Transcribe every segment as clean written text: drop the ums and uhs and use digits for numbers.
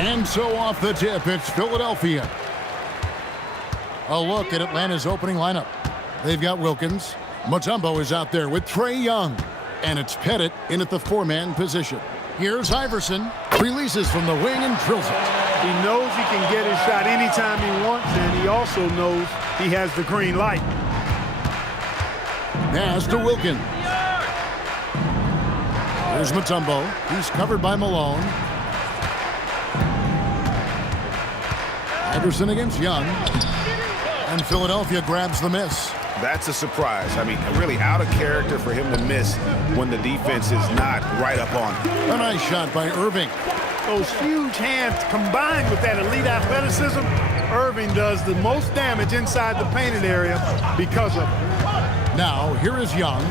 And so off the tip, it's Philadelphia. A look at Atlanta's opening lineup. They've got Wilkins. Mutombo is out there with Trae Young. And it's Pettit in at the four-man position. Here's Iverson. Releases from the wing and drills it. He knows he can get his shot anytime he wants, and he also knows he has the green light. Pass to Wilkins. Here's Mutombo. He's covered by Malone. Iverson against Young. And Philadelphia grabs the miss. That's a surprise. I mean, really out of character for him to miss when the defense is not right up on him. A nice shot by Irving. Those huge hands combined with that elite athleticism, Irving does the most damage inside the painted area because of it. Now, here is Young.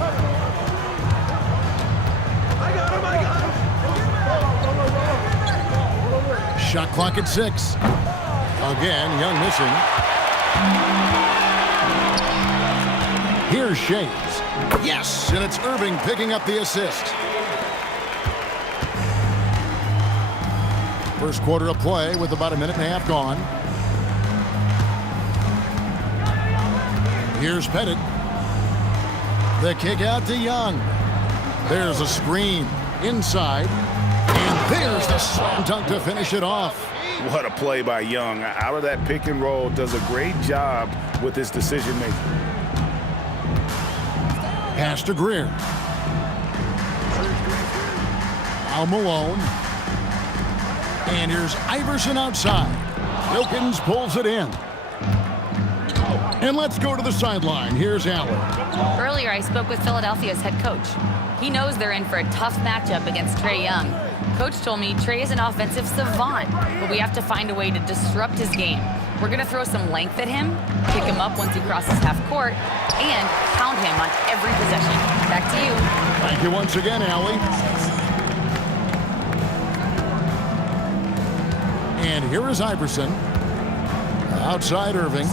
Shot clock at 6. Again, Young missing. Here's Shades. Yes, and it's Irving picking up the assist. First quarter of play with about a minute and a half gone. Here's Pettit. The kick out to Young. There's a screen inside. And there's the slam dunk to finish it off. What a play by Young. Out of that pick and roll, does a great job with his decision making. Pass to Greer. Now Malone. And here's Iverson outside. Wilkins pulls it in. And let's go to the sideline. Here's Allen. Earlier, I spoke with Philadelphia's head coach. He knows they're in for a tough matchup against Trae Young. Coach told me Trae is an offensive savant, but we have to find a way to disrupt his game. We're going to throw some length at him, pick him up once he crosses half court, and pound him on every possession. Back to you. Thank you once again, Allie. And here is Iverson. Outside Irving.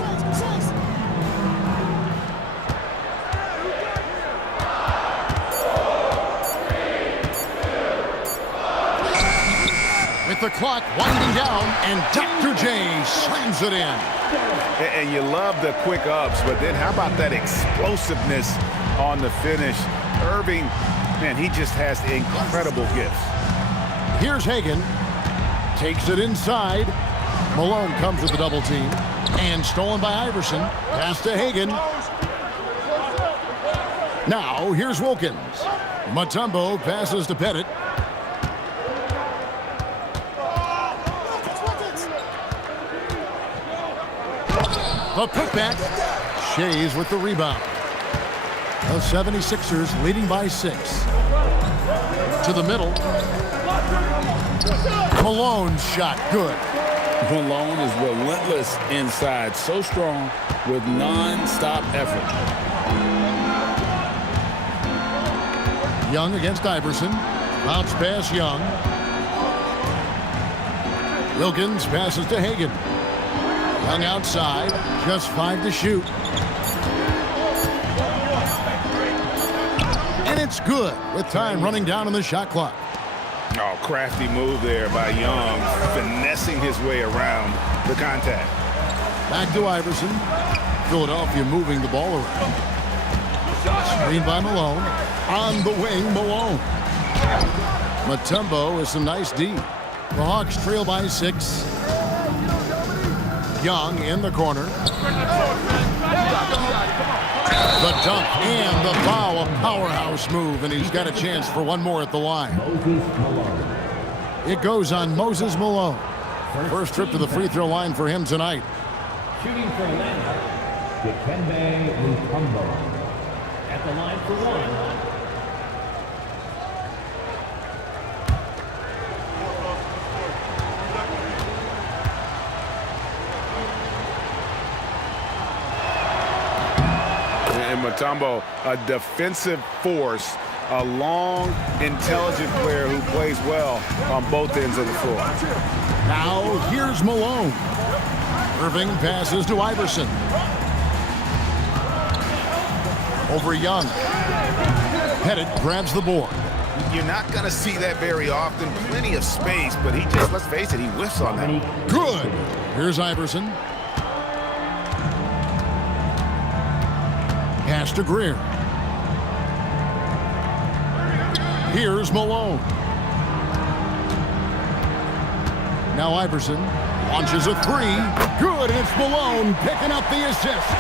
With the clock winding down, and Dr. J slams it in. And you love the quick ups, but then how about that explosiveness on the finish? Irving, man, he just has incredible gifts. Here's Hagan. Takes it inside. Malone comes with the double team. And stolen by Iverson. Pass to Hagan. Now, here's Wilkins. Mutombo passes to Pettit. The putback. Shays with the rebound. The 76ers leading by 6. To the middle. Malone's shot good. Malone is relentless inside, so strong with non-stop effort. Young against Iverson. Bounce pass Young. Wilkins passes to Hagan. Young outside, just 5 to shoot. And it's good with time running down on the shot clock. Oh, crafty move there by Young, finessing his way around the contact. Back to Iverson. Philadelphia moving the ball around. Screen by Malone. On the wing, Malone. Mutombo with some nice D. The Hawks trail by 6. Young in the corner. The dunk and the foul, a powerhouse move, and he's got a chance for one more at the line. It goes on Moses Malone. First trip to the free throw line for him tonight. Shooting for Atlanta, Dikembe Mutombo. At the line for 1. Mutombo, a defensive force, a long, intelligent player who plays well on both ends of the floor. Now, here's Malone. Irving passes to Iverson. Over Young. Pettit grabs the board. You're not going to see that very often. Plenty of space, but he just, let's face it, he whiffs on that. Good. Here's Iverson. Pass to Greer. Here's Malone. Now Iverson launches a three. Good, and it's Malone picking up the assist.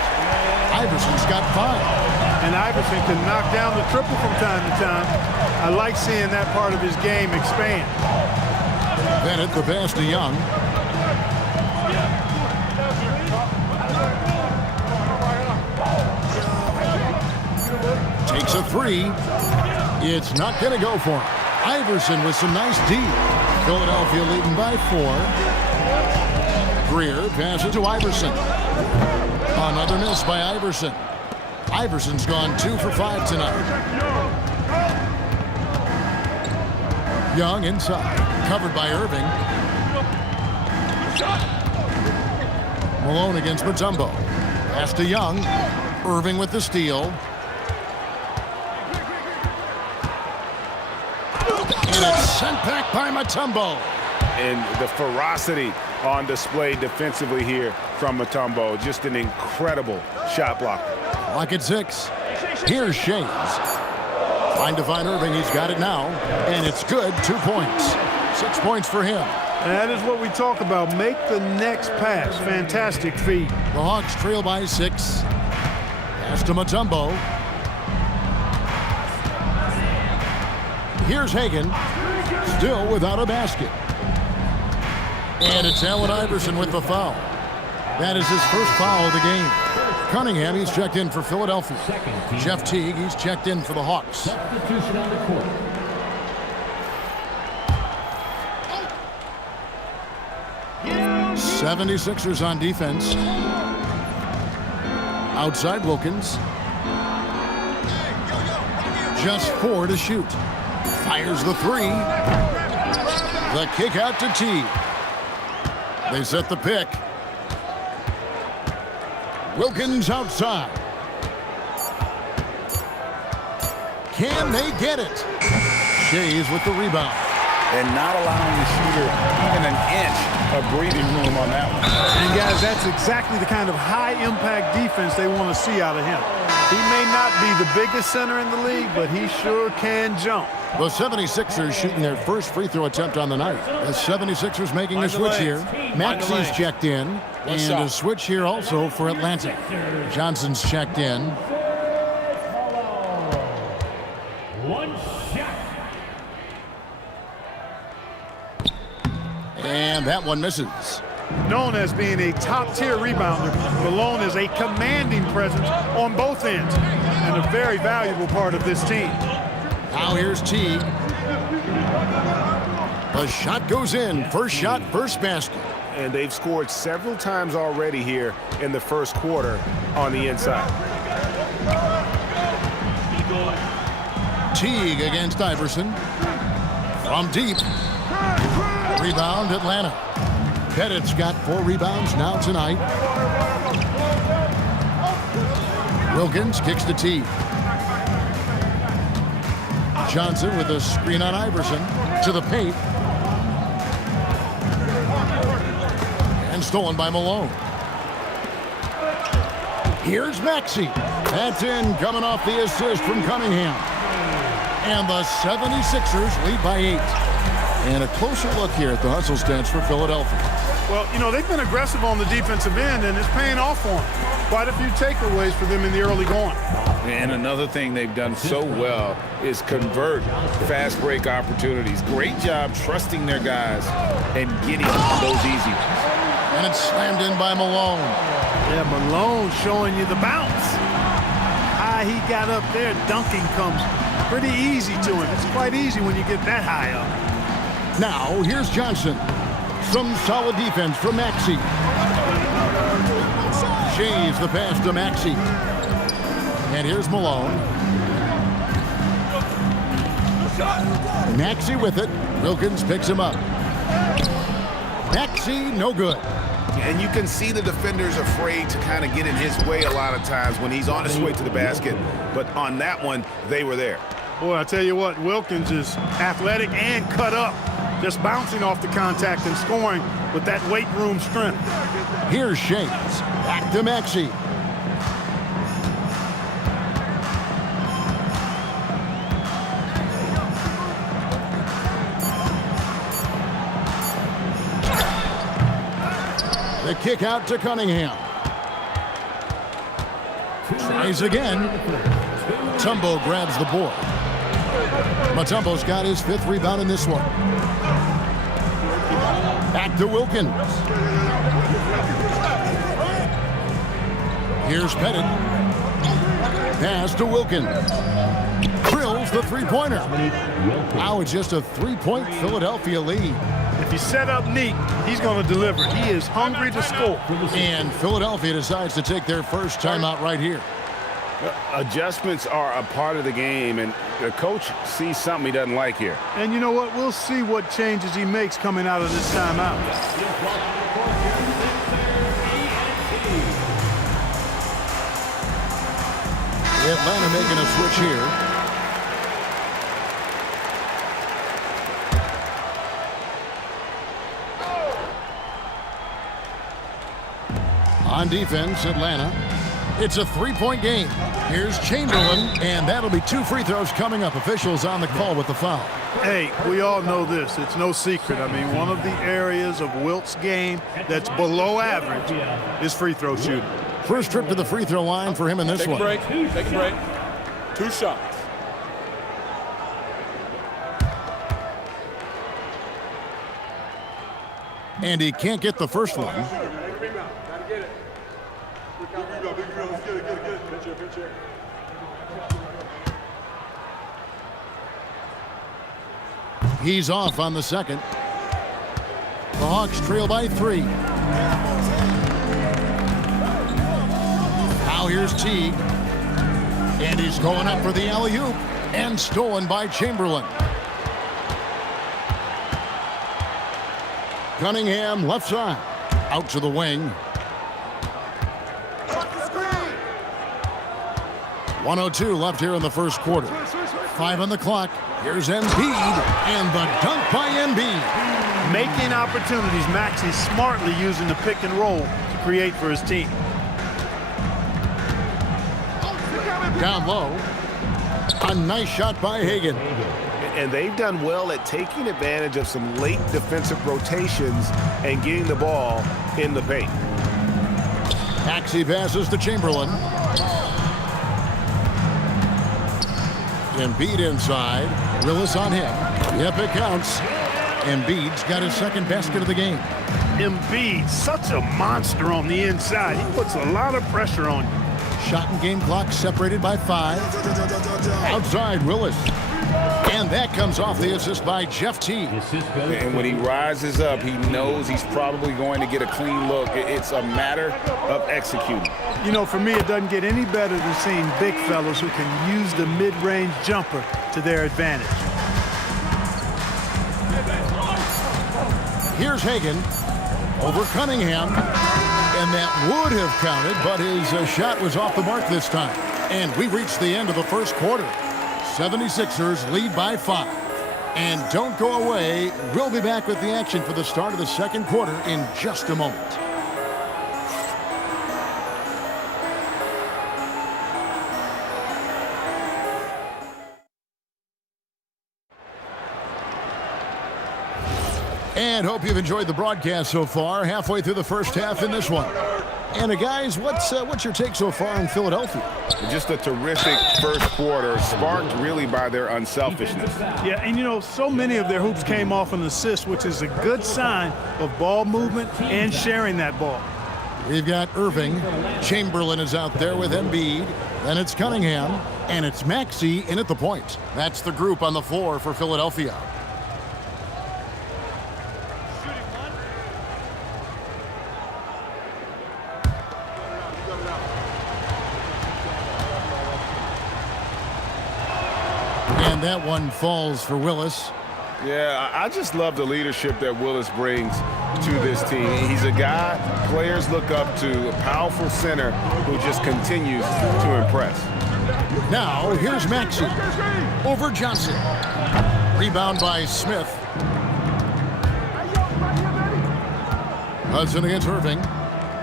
Iverson's got 5. And Iverson can knock down the triple from time to time. I like seeing that part of his game expand. Bennett, the pass to Young. Takes a three. It's not going to go for him. Iverson with some nice D. Philadelphia leading by 4. Greer passes to Iverson. Another miss by Iverson. Iverson's gone 2 for 5 tonight. Young inside. Covered by Irving. Malone against Mutombo. Pass to Young. Irving with the steal. And it's sent back by Mutombo. And the ferocity on display defensively here from Mutombo. Just an incredible shot blocker. Lock at 6. Here's Shays. Trying to find Irving. He's got it now. And it's good. 2 points. 6 points for him. And that is what we talk about. Make the next pass. Fantastic feed. The Hawks trail by 6. Pass to Mutombo. Here's Hagan. Still without a basket. And it's Allen Iverson with the foul. That is his first foul of the game. Cunningham, he's checked in for Philadelphia. Jeff Teague, he's checked in for the Hawks. Substitution on the court. 76ers on defense. Outside Wilkins. Just 4 to shoot. Fires the 3. The kick out to Teague. They set the pick. Wilkins outside. Can they get it? Shays with the rebound. And not allowing the shooter even an inch of breathing room on that one. And guys, that's exactly the kind of high-impact defense they want to see out of him. He may not be the biggest center in the league, but he sure can jump. The 76ers shooting their first free throw attempt on the night. The 76ers making a switch here. Maxey's checked in. And a switch here also for Atlanta. Johnson's checked in. One shot. And that one misses. Known as being a top-tier rebounder, Malone is a commanding presence on both ends and a very valuable part of this team. Now here's Teague. The shot goes in. First shot, first basket. And they've scored several times already here in the first quarter on the inside. Teague against Iverson. From deep. Rebound, Atlanta. Pettit's got 4 rebounds now tonight. Wilkins kicks to Teague. Johnson with a screen on Iverson to the paint. And stolen by Malone. Here's Maxey. That's in, coming off the assist from Cunningham. And the 76ers lead by 8. And a closer look here at the hustle stats for Philadelphia. Well, you know, they've been aggressive on the defensive end, and it's paying off for them. Quite a few takeaways for them in the early going. And another thing they've done so well is convert fast break opportunities. Great job trusting their guys and getting those easy ones. And it's slammed in by Malone. Yeah, Malone showing you the bounce. High he got up there, dunking comes pretty easy to him. It's quite easy when you get that high up. Now, here's Johnson. Some solid defense from Maxey. Shays the pass to Maxey. And here's Malone. Maxey with it. Wilkins picks him up. Maxey, no good. And you can see the defenders afraid to kind of get in his way a lot of times when he's on his way to the basket. But on that one, they were there. Boy, I tell you what, Wilkins is athletic and cut up. Just bouncing off the contact and scoring with that weight room strength. Here's Shades. Back to Maxey. The kick out to Cunningham. Tries again. Mutombo grabs the board. Mutombo's got his 5th rebound in this one. Back to Wilkins. Here's Pettit. Pass to Wilkins. Drills the three-pointer. Now it's just a 3-point Philadelphia lead. If you set up neat, he's going to deliver. He is hungry to score. And Philadelphia decides to take their first timeout right here. Adjustments are a part of the game, and the coach sees something he doesn't like here. And you know what? We'll see what changes he makes coming out of this timeout. Atlanta making a switch here. On defense, Atlanta. It's a 3-point game. Here's Chamberlain, and that'll be 2 free throws coming up. Officials on the call with the foul. Hey, we all know this. It's no secret. I mean, one of the areas of Wilt's game that's below average is free throw shooting. First trip to the free throw line for him in this one. Take a break. 2 shots. And he can't get the first one. He's off on the second. The Hawks trail by 3. Now here's Teague. And he's going up for the alley-oop. And stolen by Chamberlain. Cunningham left side. Out to the wing. 1:02 left here in the first quarter. 5 on the clock. Here's Embiid, and the dunk by Embiid. Making opportunities. Maxey smartly using the pick and roll to create for his team. Down low. A nice shot by Hagan. And they've done well at taking advantage of some late defensive rotations and getting the ball in the paint. Maxey passes to Chamberlain. Embiid inside. Willis on him. Yep, it counts. Embiid's got his second basket of the game. Embiid, such a monster on the inside. He puts a lot of pressure on you. Shot and game clock separated by 5. Outside, Willis. And that comes off the assist by Jeff Teague. And when he rises up, he knows he's probably going to get a clean look. It's a matter of executing. You know, for me, it doesn't get any better than seeing big fellas who can use the mid-range jumper to their advantage. Here's Hagan over Cunningham. And that would have counted, but his shot was off the mark this time. And we reached the end of the first quarter. 76ers lead by 5. And don't go away. We'll be back with the action for the start of the second quarter in just a moment. And hope you've enjoyed the broadcast so far. Halfway through the first half in this one. And guys, what's your take so far in Philadelphia? Just a terrific first quarter, sparked really by their unselfishness. Yeah, and you know, so many of their hoops came off an assist, which is a good sign of ball movement and sharing that ball. We've got Irving. Chamberlain is out there with Embiid. Then it's Cunningham. And it's Maxey in at the point. That's the group on the floor for Philadelphia. And that one falls for Willis. Yeah, I just love the leadership that Willis brings to this team. He's a guy players look up to, a powerful center who just continues to impress. Now, here's Maxey. Over Johnson. Rebound by Smith. Hudson against Irving.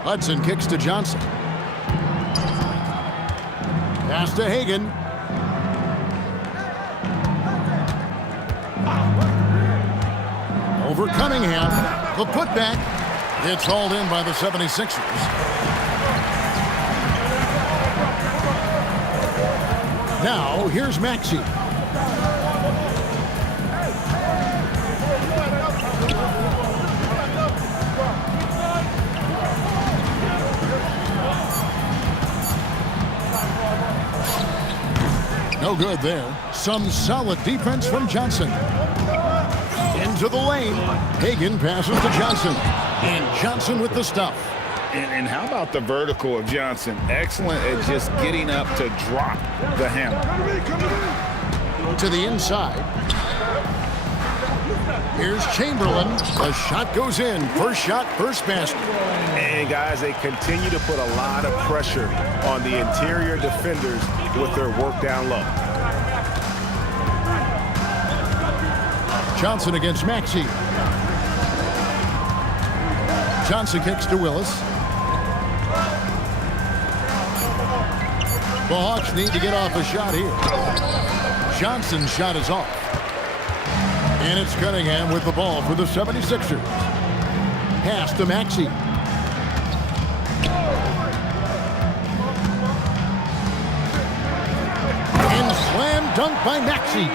Hudson kicks to Johnson. Pass to Hagan. Over Cunningham. The putback. It's hauled in by the 76ers. Now, here's Maxey. No good there. Some solid defense from Johnson. Into the lane. Hagan passes to Johnson. And Johnson with the stuff. And how about the vertical of Johnson? Excellent at just getting up to drop the hammer. To the inside. Here's Chamberlain. The shot goes in. First shot, first basket. And guys, they continue to put a lot of pressure on the interior defenders with their work down low. Johnson against Maxey. Johnson kicks to Willis. The Hawks need to get off a shot here. Johnson's shot is off. And it's Cunningham with the ball for the 76ers. Pass to Maxey. And slam dunk by Maxey.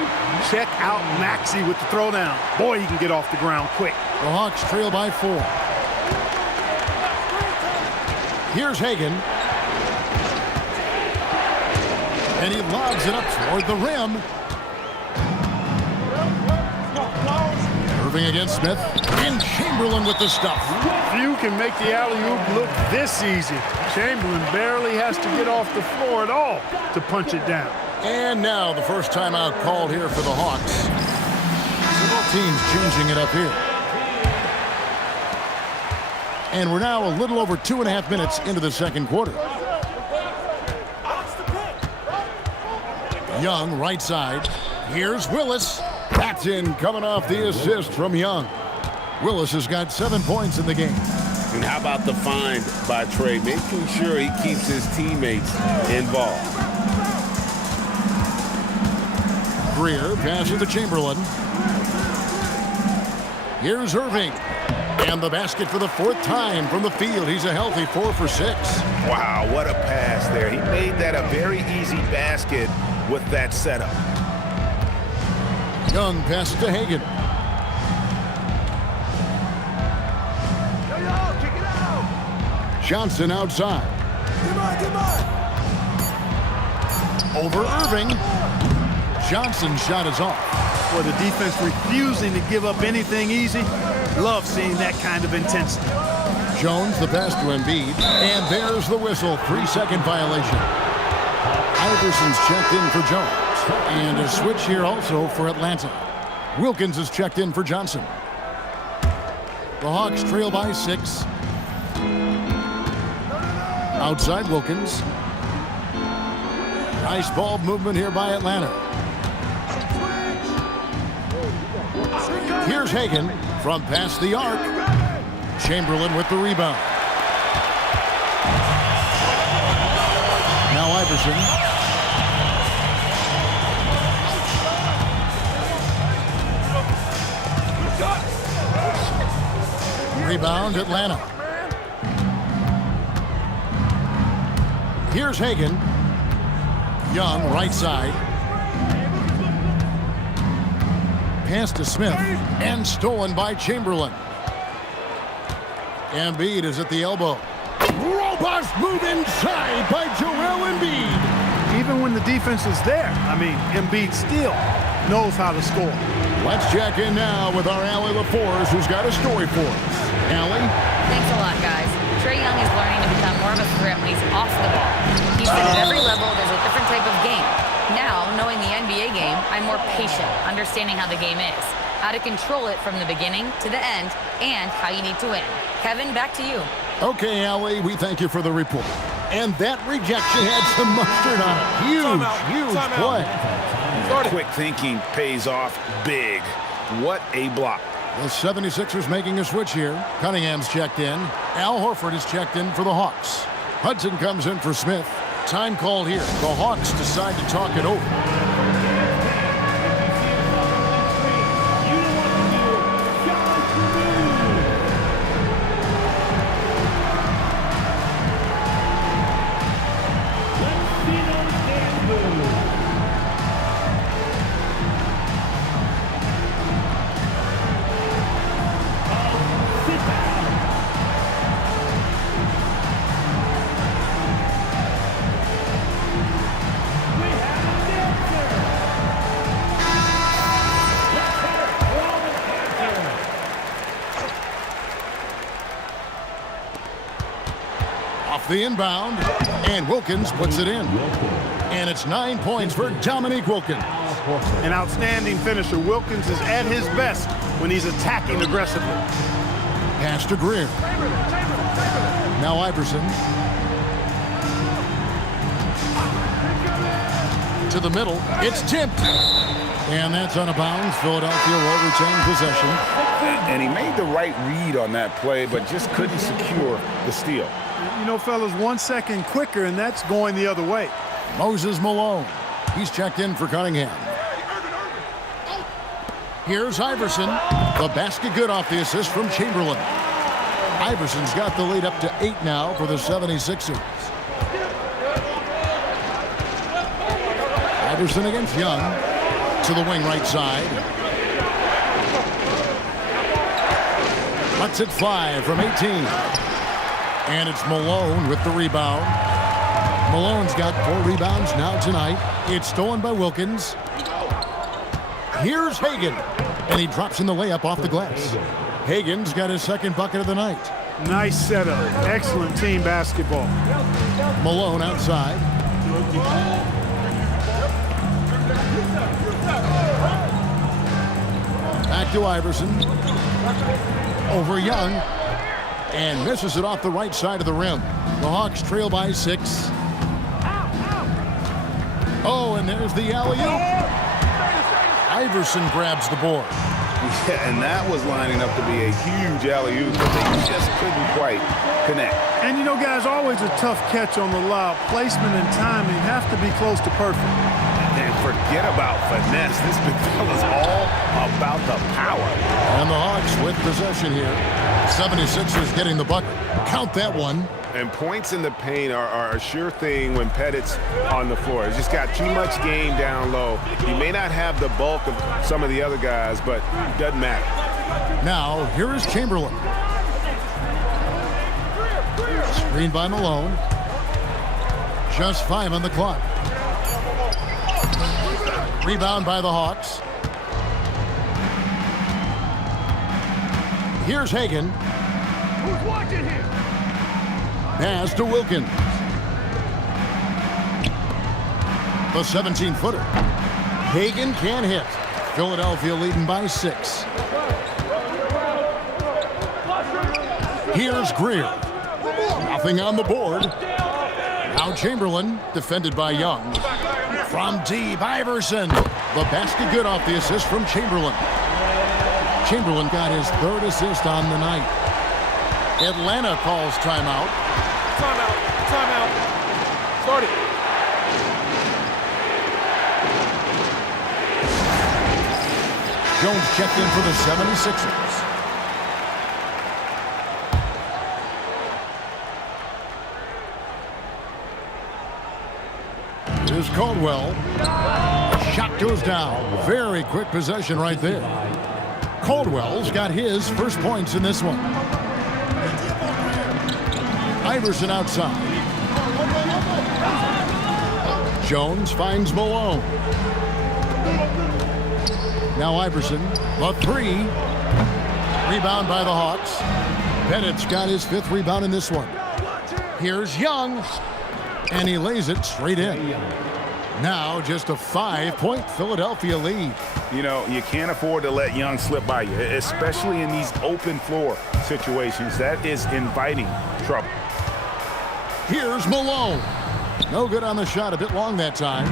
Check out Maxey with the throwdown. Boy, he can get off the ground quick. The Hawks trail by 4. Here's Hagan. And he lobs it up toward the rim. Irving against Smith. And Chamberlain with the stuff. Few can make the alley-oop look this easy. Chamberlain barely has to get off the floor at all to punch it down. And now the first timeout called here for the Hawks. So both teams changing it up here. And we're now a little over 2.5 minutes into the second quarter. Young, right side. Here's Willis. That's in, coming off the assist from Young. Willis has got 7 points in the game. And how about the find by Trey, making sure he keeps his teammates involved. Greer passes to Chamberlain. Here's Irving. And the basket for the 4th time from the field. He's a healthy 4 for 6. Wow, what a pass there. He made that a very easy basket with that setup. Young passes to Hagan. Johnson outside. Over Irving. Johnson's shot is off. For the defense refusing to give up anything easy. Love seeing that kind of intensity. Jones, the pass to Embiid. And there's the whistle. 3-second violation. Iverson's checked in for Jones. And a switch here also for Atlanta. Wilkins is checked in for Johnson. The Hawks trail by 6. Outside Wilkins. Nice ball movement here by Atlanta. Here's Hagan from past the arc. Chamberlain with the rebound. Now Iverson. Rebound Atlanta. Here's Hagan. Young, right side. Pass to Smith. And stolen by Chamberlain. Embiid is at the elbow. Robust move inside by Joel Embiid. Even when the defense is there, Embiid still knows how to score. Let's check in now with our Allie LaForce, who's got a story for us. Allie? Thanks a lot, guys. Trae Young is learning to become more of a threat when he's off the ball. He said at every level there's a different type of game. Now, knowing the NBA game, I'm more patient, understanding how the game is, how to control it from the beginning to the end, and how you need to win. Kevin, back to you. Okay, Allie, we thank you for the report. And that rejection had some mustard on it. Huge play. That quick thinking pays off big. What a block. The 76ers making a switch here. Cunningham's checked in. Al Horford is checked in for the Hawks. Hudson comes in for Smith. Time called here. The Hawks decide to talk it over. The inbound, and Wilkins puts it in. And it's 9 points for Dominique Wilkins. An outstanding finisher. Wilkins is at his best when he's attacking aggressively. Pass to Greer. Now Iverson. To the middle. It's tipped. And that's out of bounds. Philadelphia will retain possession. And he made the right read on that play, but just couldn't secure the steal. You know, fellas, 1 second quicker, and that's going the other way. Moses Malone. He's checked in for Cunningham. Here's Iverson. The basket good off the assist from Chamberlain. Iverson's got the lead up to 8 now for the 76ers. Iverson against Young. To the wing right side. Lets it fly from 18. And it's Malone with the rebound. Malone's got 4 rebounds now tonight. It's stolen by Wilkins. Here's Hagan. And he drops in the layup off the glass. Hagan's got his second bucket of the night. Nice setup. Excellent team basketball. Malone outside. Back to Iverson. Over Young. And misses it off the right side of the rim. The Hawks trail by 6. Oh, and there's the alley-oop. Iverson grabs the board. Yeah, and that was lining up to be a huge alley-oop, but they just couldn't quite connect. And you know, guys, always a tough catch on the lob. Placement and timing have to be close to perfect. And forget about finesse. This big fella's all about the power. And the Hawks with possession here. 76ers getting the bucket. Count that one. And points in the paint are a sure thing when Pettit's on the floor. He's just got too much game down low. He may not have the bulk of some of the other guys, but it doesn't matter. Now, here is Chamberlain. Screen by Malone. Just 5 on the clock. Rebound by the Hawks. Here's Hagan. Who's watching here? Pass to Wilkins. The 17-footer. Hagan can't hit. Philadelphia leading by 6. Here's Greer. Nothing on the board. Now Chamberlain, defended by Young. From deep, Iverson. The basket good off the assist from Chamberlain. Chamberlain got his 3rd assist on the night. Atlanta calls timeout. Timeout. Start it. Jones checked in for the 76ers. Here's Caldwell. Shot goes down. Very quick possession right there. Caldwell's got his first points in this one. Iverson outside. Jones finds Malone. Now Iverson, the 3. Rebound by the Hawks. Bennett's got his 5th rebound in this one. Here's Young. And he lays it straight in. Now just a 5-point Philadelphia lead. You know, you can't afford to let Young slip by you, especially in these open floor situations. That is inviting trouble. Here's Malone. No good on the shot, a bit long that time.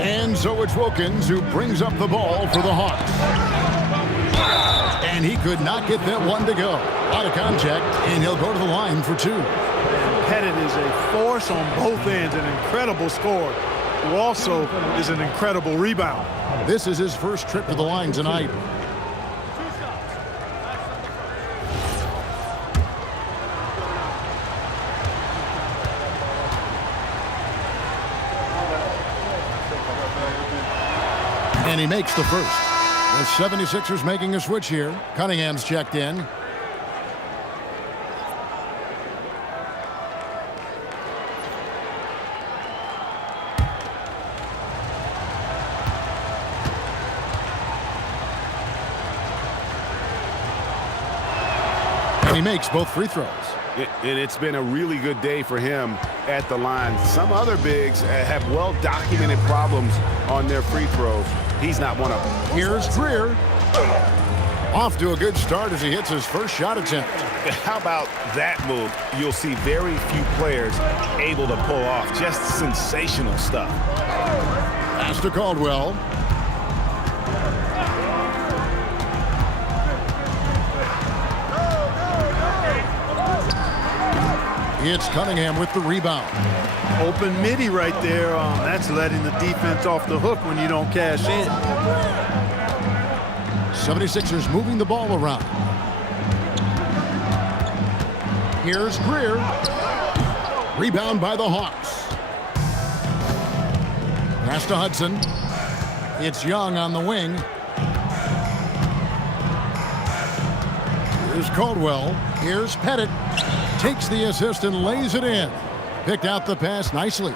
And so it's Wilkins who brings up the ball for the Hawks. And he could not get that one to go. Out of contact, and he'll go to the line for two. Pettit is a force on both ends, an incredible scorer, who also is an incredible rebounder. This is his first trip to the line tonight. And he makes the first. The 76ers making a switch here. Cunningham's checked in. And he makes both free throws. And it's been a really good day for him at the line. Some other bigs have well-documented problems on their free throws. He's not one of them. Here's Greer. Off to a good start as he hits his first shot attempt. How about that move? You'll see very few players able to pull off just sensational stuff. Pass to Caldwell. It's Cunningham with the rebound. Open midi right there. That's letting the defense off the hook when you don't cash in. 76ers moving the ball around. Here's Greer. Rebound by the Hawks. Pass to Hudson. It's Young on the wing. Here's Caldwell. Here's Pettit. Takes the assist and lays it in. Picked out the pass nicely.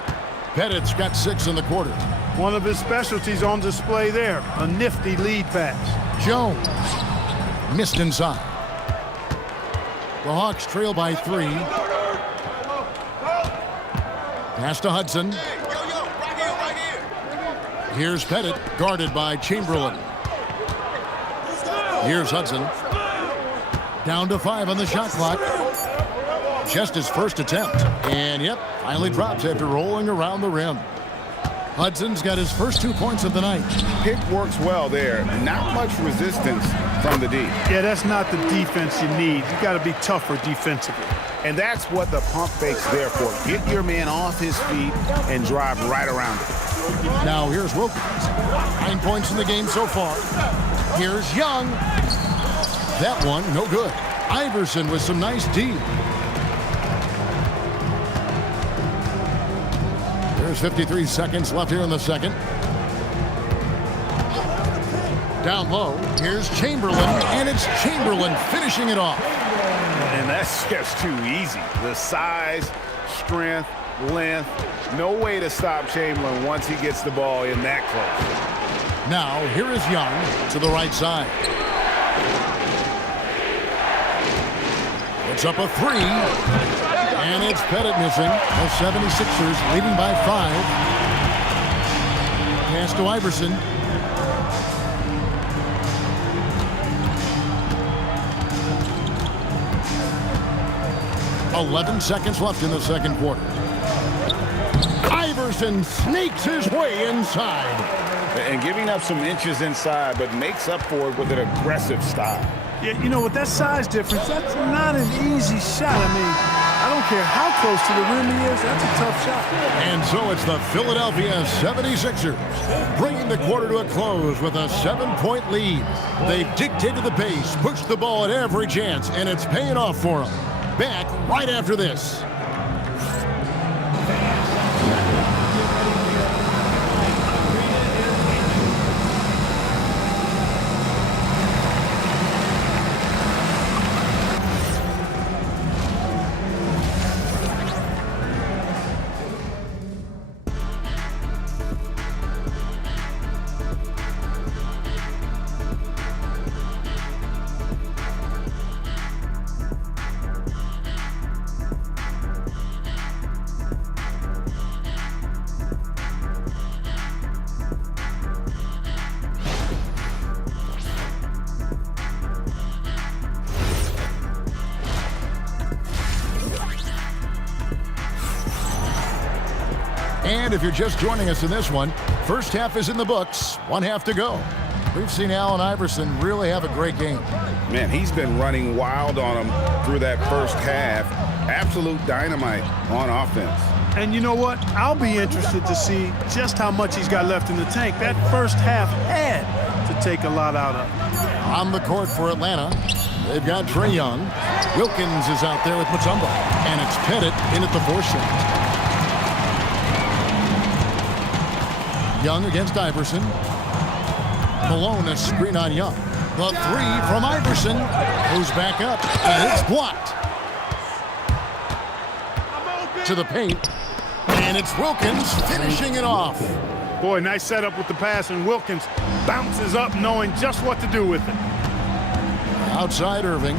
Pettit's got 6 in the quarter. One of his specialties on display there. A nifty lead pass. Jones missed inside. The Hawks trail by 3. Pass to Hudson. Here's Pettit, guarded by Chamberlain. Here's Hudson. Down to 5 on the shot clock. Just his first attempt. And, yep, finally drops after rolling around the rim. Hudson's got his first 2 points of the night. Pick works well there. Not much resistance from the D. Yeah, that's not the defense you need. You got to be tougher defensively. And that's what the pump fake's there for. Get your man off his feet and drive right around it. Now here's Wilkins. 9 points in the game so far. Here's Young. That one, no good. Iverson with some nice D. There's 53 seconds left here in the second. Down low, here's Chamberlain, and it's Chamberlain finishing it off. And that's just too easy. The size, strength, length, no way to stop Chamberlain once he gets the ball in that close. Now, here is Young to the right side. Puts up a 3. And it's Pettit missing. The 76ers leading by 5. Pass to Iverson. "11 seconds left in the second quarter. Iverson sneaks his way inside. And giving up some inches inside, but makes up for it with an aggressive style. Yeah, you know, with that size difference, that's not an easy shot. I mean, I don't care how close to the rim he is, that's a tough shot. And so it's the Philadelphia 76ers bringing the quarter to a close with a 7-point lead. They've dictated the pace, pushed the ball at every chance, and it's paying off for them. Back right after this. And if you're just joining us in this one, first half is in the books. 1 half to go. We've seen Allen Iverson really have a great game. Man, he's been running wild on him through that first half. Absolute dynamite on offense. And you know what? I'll be interested to see just how much he's got left in the tank. That first half had to take a lot out of him. On the court for Atlanta, they've got Trae Young. Wilkins is out there with Mutombo. And it's Pettit in at the 4 shot. Young against Iverson. Malone, a screen on Young. The 3 from Iverson, who's back up, and it's blocked. To the paint, and it's Wilkins finishing it off. Boy, nice setup with the pass, and Wilkins bounces up knowing just what to do with it. Outside Irving.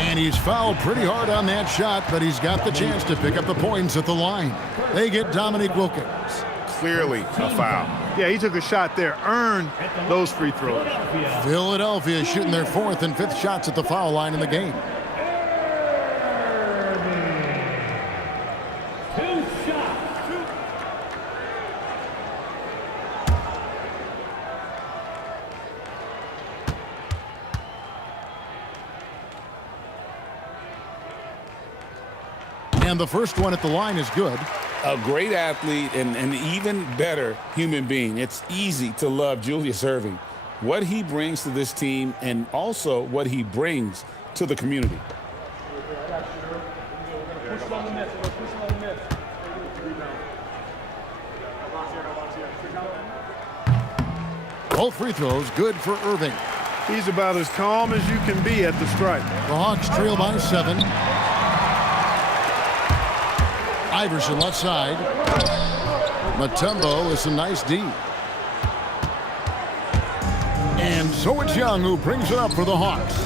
And he's fouled pretty hard on that shot, but he's got the chance to pick up the points at the line. They get Dominique Wilkins. Clearly a foul. Yeah, he took a shot there, earned those free throws. Philadelphia shooting their 4th and 5th shots at the foul line in the game. And the first one at the line is good. A great athlete and an even better human being. It's easy to love Julius Erving. What he brings to this team and also what he brings to the community. Both free throws good for Irving. He's about as calm as you can be at the stripe. The Hawks trail by 7. Iverson left side. Mutombo with some nice D. And so it's Young who brings it up for the Hawks.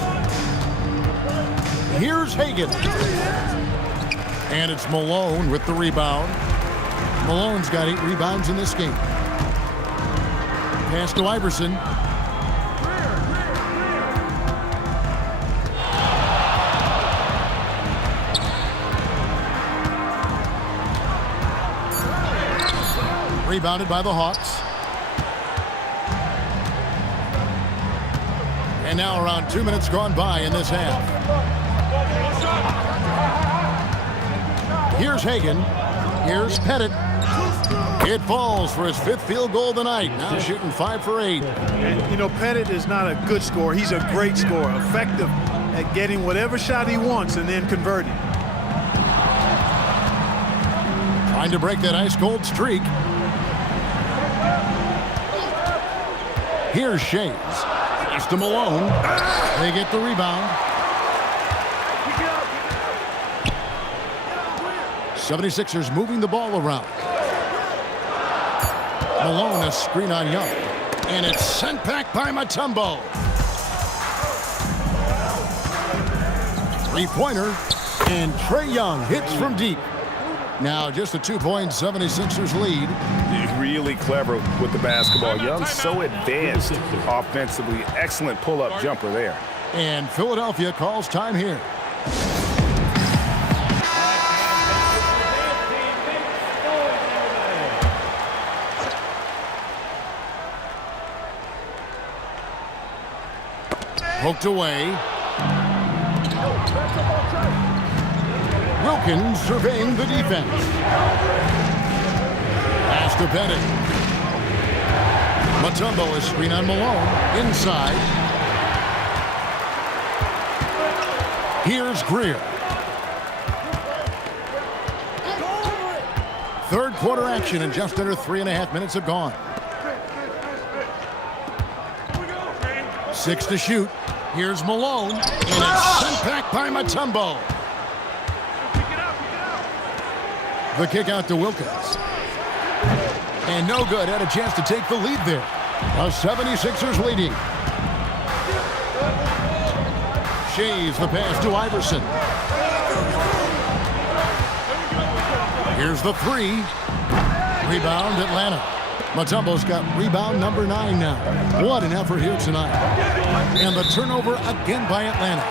Here's Hagan. And it's Malone with the rebound. Malone's got 8 rebounds in this game. Pass to Iverson. Rebounded by the Hawks. And now around 2 minutes gone by in this half. Here's Hagan. Here's Pettit. It falls for his 5th field goal of the night. Now shooting 5 for 8. And, you know, Pettit is not a good scorer. He's a great scorer, effective at getting whatever shot he wants and then converting. Trying to break that ice-cold streak. Here's Shays. Pass to Malone. They get the rebound. 76ers moving the ball around. Malone, a screen on Young. And it's sent back by Mutombo. 3-pointer. And Trae Young hits from deep. Now just a 2-point 76ers lead. Really clever with the basketball. Young's so advanced offensively. Excellent pull-up jumper there. And Philadelphia calls time here. Poked away. Wilkins surveying the defense. Pass to Pettit. Mutombo is screen on Malone. Inside. Here's Greer. Third quarter action and just under 3.5 minutes have gone. 6 to shoot. Here's Malone. And it's sent back by Mutombo. The kick out to Wilkins. And no good. Had a chance to take the lead there. The 76ers leading. Shays the pass to Iverson. Here's the 3. Rebound Atlanta. Mutombo's got rebound number 9 now. What an effort here tonight. And the turnover again by Atlanta.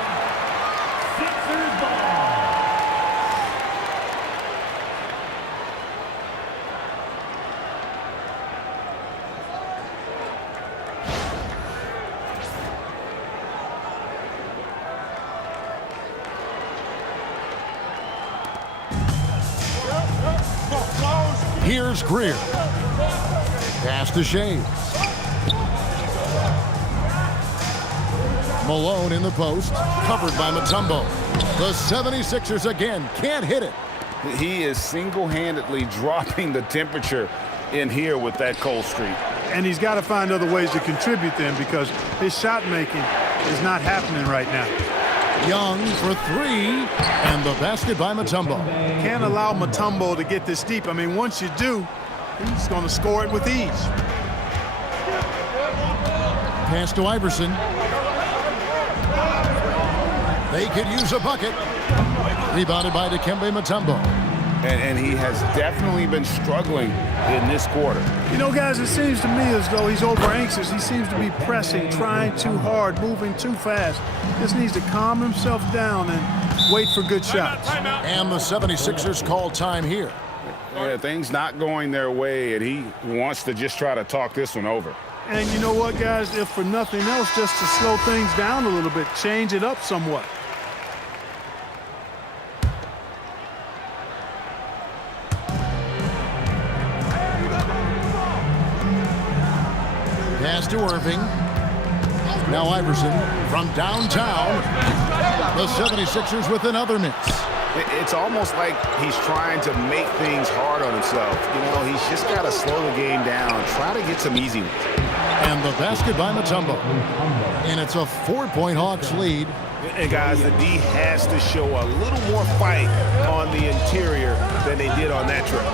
Here's Greer. Pass to Shea. Malone in the post, covered by Mutombo. The 76ers again can't hit it. He is single-handedly dropping the temperature in here with that cold streak. And he's got to find other ways to contribute then because his shot making is not happening right now. Young for three, and the basket by Mutombo. Can't allow Mutombo to get this deep. I mean, once you do, he's going to score it with ease. Pass to Iverson. They could use a bucket. Rebounded by Dikembe Mutombo. And he has definitely been struggling in this quarter. You know, guys, it seems to me as though he's over anxious. He seems to be pressing, trying too hard, moving too fast. Just needs to calm himself down and wait for good shots. And the 76ers call time here. Yeah, things not going their way, and he wants to just try to talk this one over. And you know what, guys? If for nothing else, just to slow things down a little bit, change it up somewhat. Pass to Irving. Now Iverson from downtown. The 76ers with another miss. It's almost like he's trying to make things hard on himself. You know, he's just got to slow the game down, try to get some easy ones. And the basket by Mutombo. And it's a 4-point Hawks lead. And guys, the D has to show a little more fight on the interior than they did on that trip.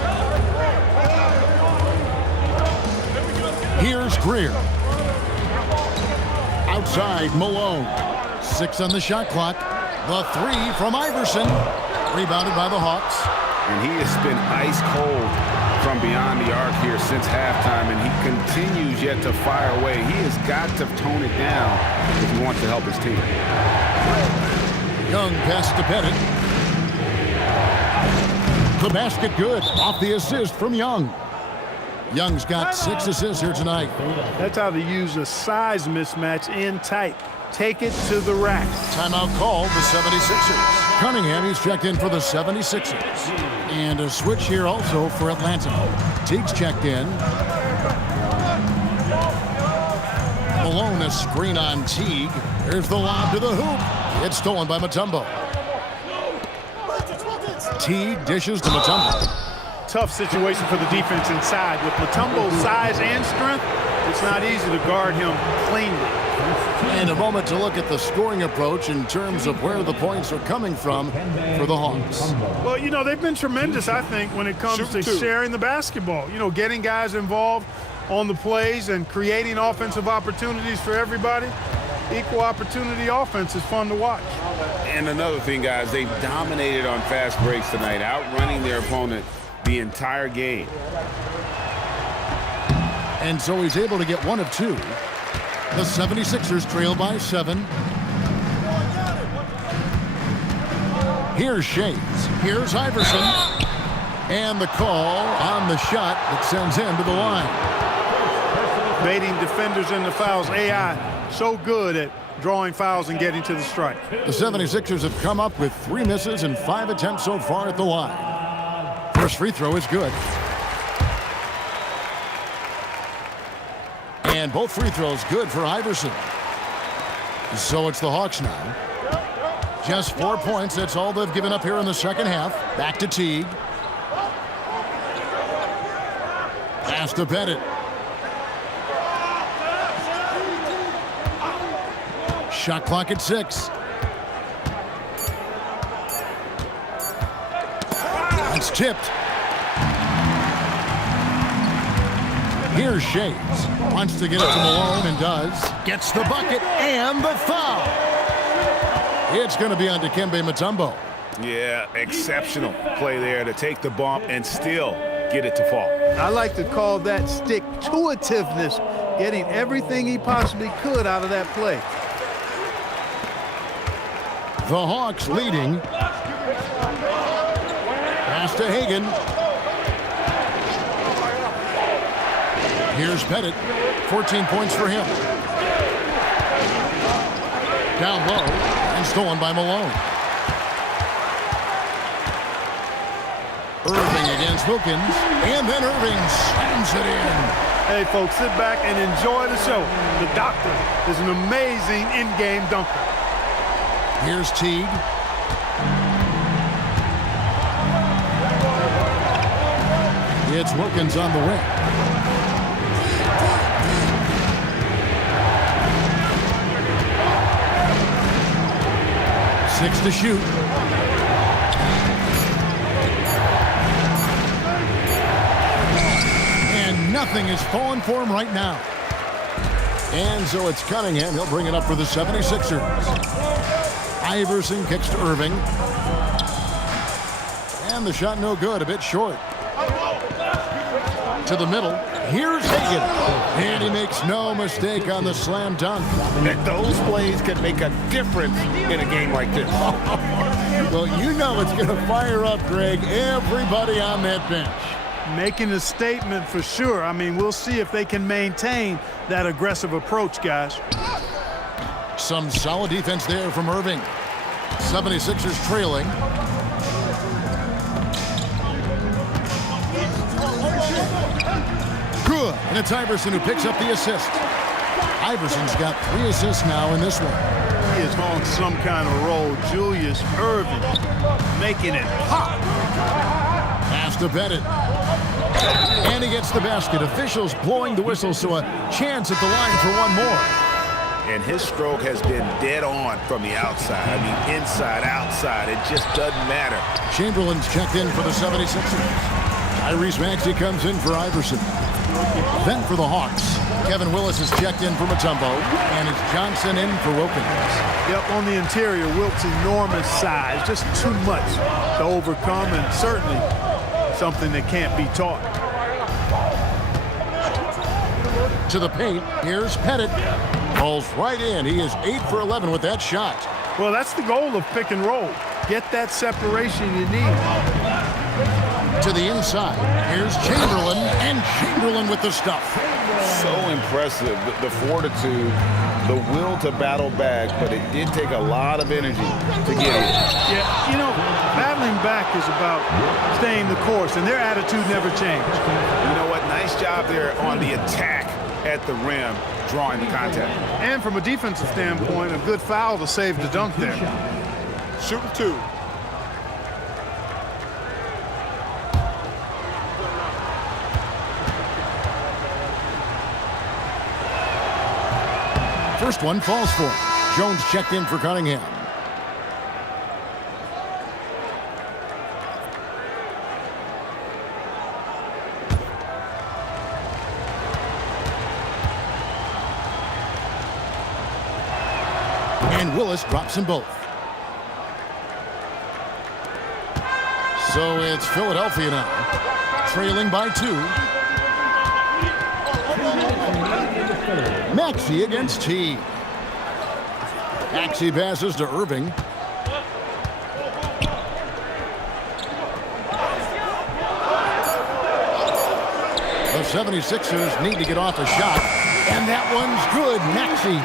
Here's Greer. Outside, Malone. 6 on the shot clock. The 3 from Iverson. Rebounded by the Hawks. And he has been ice cold from beyond the arc here since halftime, and he continues yet to fire away. He has got to tone it down if he wants to help his team. Young pass to Pettit. The basket good. Off the assist from Young. Young's got 6 assists here tonight. That's how to use a size mismatch in tight. Take it to the rack. Timeout called the 76ers. Cunningham, he's checked in for the 76ers. And a switch here also for Atlanta. Teague's checked in. Malone, a screen on Teague. Here's the lob to the hoop. It's stolen by Mutombo. Teague dishes to Mutombo. Tough situation for the defense inside. With Mutombo's size and strength, it's not easy to guard him cleanly. And a moment to look at the scoring approach in terms of where the points are coming from for the Hawks. Well, you know, they've been tremendous, I think, when it comes to sharing the basketball. You know, getting guys involved on the plays and creating offensive opportunities for everybody. Equal opportunity offense is fun to watch. And another thing, guys, they've dominated on fast breaks tonight, outrunning their opponent the entire game. And so he's able to get 1 of 2. The 76ers trail by 7. Here's Shades. Here's Iverson. And the call on the shot that sends him to the line. Baiting defenders into fouls. AI so good at drawing fouls and getting to the strike. The 76ers have come up with 3 misses and 5 attempts so far at the line. First free throw is good. And both free throws good for Iverson. So it's the Hawks now. Just 4 points. That's all they've given up here in the second half. Back to Teague. Pass to Pettit. Shot clock at 6. It's tipped. Here's Shades. Wants to get it to Malone and does. Gets the bucket and the foul. It's going to be on Dikembe Mutombo. Yeah, exceptional play there to take the bump and still get it to fall. I like to call that stick-to-itiveness, getting everything he possibly could out of that play. The Hawks leading. Pass to Hagan. Here's Pettit. 14 points for him. Down low and stolen by Malone. Irving against Wilkins, and then Irving slams it in. Hey, folks, sit back and enjoy the show. The doctor is an amazing in-game dunker. Here's Teague. It's Wilkins on the wing. Six to shoot. And nothing is falling for him right now. And so it's Cunningham. He'll bring it up for the 76ers. Iverson kicks to Irving. And the shot no good, a bit short. To the middle. Here's Hagan. And he makes no mistake on the slam dunk. And those plays can make a difference in a game like this. Well, you know it's going to fire up, Greg, everybody on that bench. Making a statement for sure. I mean, we'll see if they can maintain that aggressive approach, guys. Some solid defense there from Irving. 76ers trailing. Good. And it's Iverson who picks up the assist. Iverson's got 3 assists now in this one. He is on some kind of roll. Julius Irving making it pop. Pass to Bennett. And he gets the basket. Officials blowing the whistle, so a chance at the line for one more. And his stroke has been dead on from the outside. I mean, inside, outside. It just doesn't matter. Chamberlain's checked in for the 76ers. Tyrese Maxey comes in for Iverson. Then for the Hawks, Kevin Willis is checked in for Mutombo, and it's Johnson in for Wilkins. Yep, on the interior, Wilt's enormous size, just too much to overcome, and certainly something that can't be taught. To the paint, here's Pettit. Falls right in. He is 8 for 11 with that shot. Well, that's the goal of pick and roll. Get that separation you need. To the inside, here's Chamberlain, and Chamberlain with the stuff. So impressive, the fortitude, the will to battle back, but it did take a lot of energy to get it. Yeah, you know, battling back is about staying the course, and their attitude never changed. You know what? Nice job there on the attack at the rim, drawing the contact. And from a defensive standpoint, a good foul to save the dunk there. Shooting 2. First one falls for him. Jones checked in for Cunningham. And Willis drops them both. So it's Philadelphia now, trailing by 2. Maxey against Teague. Maxey passes to Irving. The 76ers need to get off a shot, and that one's good. Maxey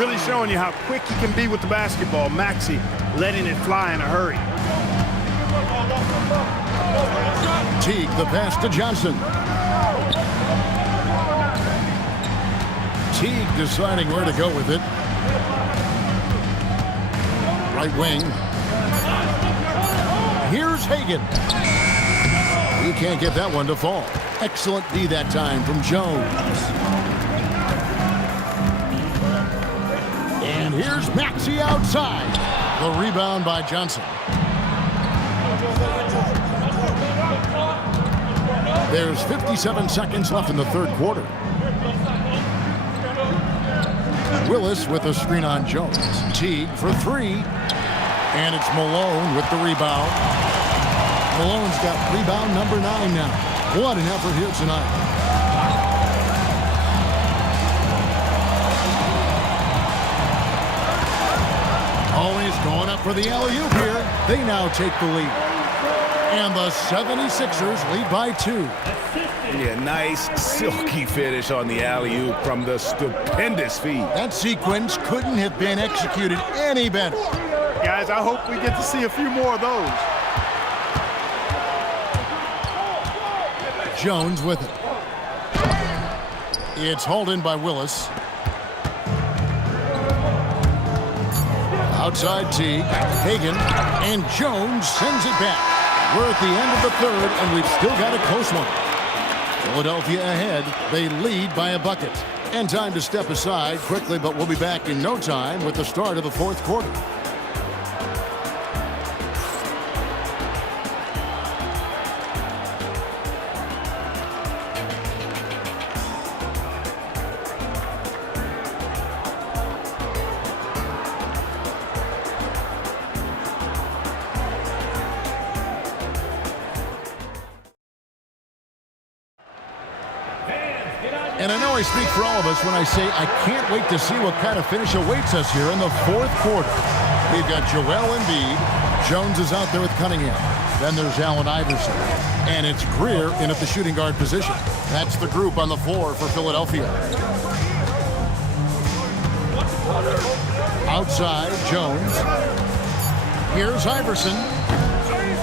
really showing you how quick he can be with the basketball. Maxey letting it fly in a hurry. Teague, the pass to Johnson. Teague deciding where to go with it. Right wing. Here's Hagan. He can't get that one to fall. Excellent D that time from Jones. And here's Maxey outside. The rebound by Johnson. There's 57 seconds left in the third quarter. Willis with a screen on Jones. Teague for 3. And it's Malone with the rebound. Malone's got rebound number 9 now. What an effort here tonight. Always going up for the alley-oop here. They now take the lead. And the 76ers lead by 2. Yeah, nice silky finish on the alley-oop from the stupendous feed. That sequence couldn't have been executed any better. Guys, I hope we get to see a few more of those. Jones with it. It's hauled in by Willis. Outside Teague, Hagan, and Jones sends it back. We're at the end of the third, and we've still got a close one. Philadelphia ahead. They lead by a bucket. And time to step aside quickly, but we'll be back in no time with the start of the fourth quarter. And I know I speak for all of us when I say I can't wait to see what kind of finish awaits us here in the fourth quarter. We've got Joel Embiid. Jones is out there with Cunningham. Then there's Allen Iverson. And it's Greer in at the shooting guard position. That's the group on the floor for Philadelphia. Outside, Jones. Here's Iverson.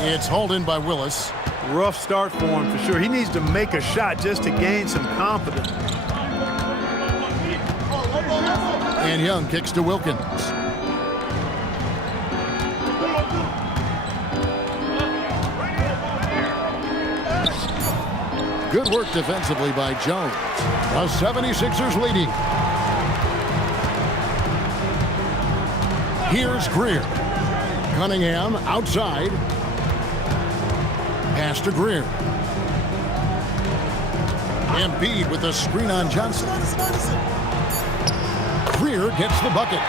It's hauled in by Willis. Rough start for him for sure. He needs to make a shot just to gain some confidence. And Young kicks to Wilkins. Good work defensively by Jones. The 76ers leading. Here's Greer. Cunningham outside. Pass to Greer. Embiid with a screen on Johnson. Greer gets the bucket.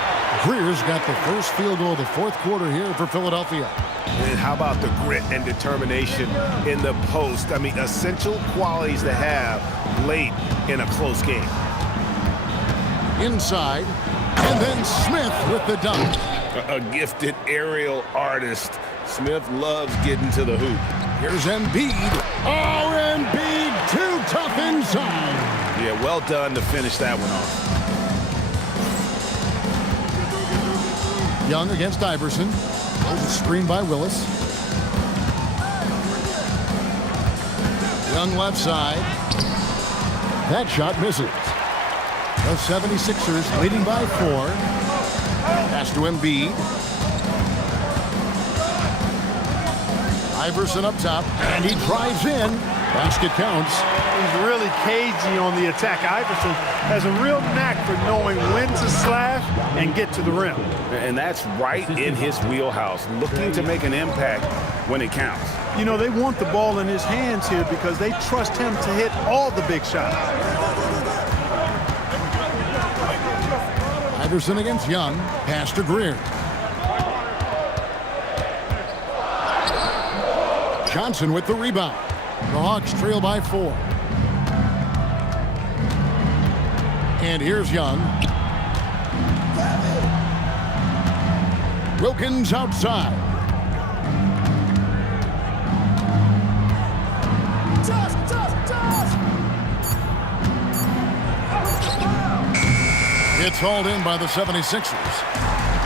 Greer's got the first field goal of the fourth quarter here for Philadelphia. And how about the grit and determination in the post? I mean, essential qualities to have late in a close game. Inside, and then Smith with the dunk. A gifted aerial artist. Smith loves getting to the hoop. Here's Embiid. Oh, Embiid, too tough inside. Yeah, well done to finish that one off. Young against Iverson. Screen by Willis. Young left side. That shot misses. The 76ers leading by 4. Pass to Embiid. Iverson up top, and he drives in. Basket counts. He's really cagey on the attack. Iverson has a real knack for knowing when to slash and get to the rim. And that's right in his wheelhouse, looking to make an impact when it counts. You know, they want the ball in his hands here because they trust him to hit all the big shots. Iverson against Young. Pass to Greer. Johnson with the rebound. The Hawks trail by 4. And here's Young. Wilkins outside. It's hauled in by the 76ers.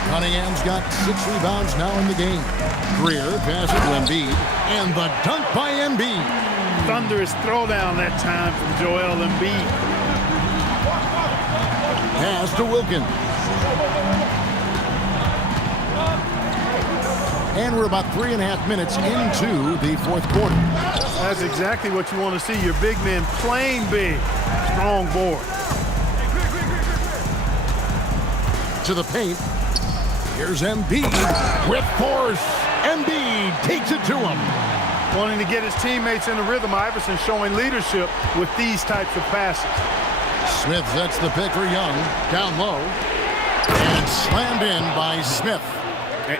Cunningham's got 6 rebounds now in the game. Greer passes to Embiid, and the dunk by Embiid. Thunderous throwdown that time from Joel Embiid. Pass to Wilkins. And we're about 3.5 minutes into the fourth quarter. That's exactly what you want to see. Your big men playing big. Strong board. To the paint. Here's Embiid with force. Embiid takes it to him. Wanting to get his teammates in the rhythm. Iverson showing leadership with these types of passes. Smith sets the pick for Young. Down low. And slammed in by Smith.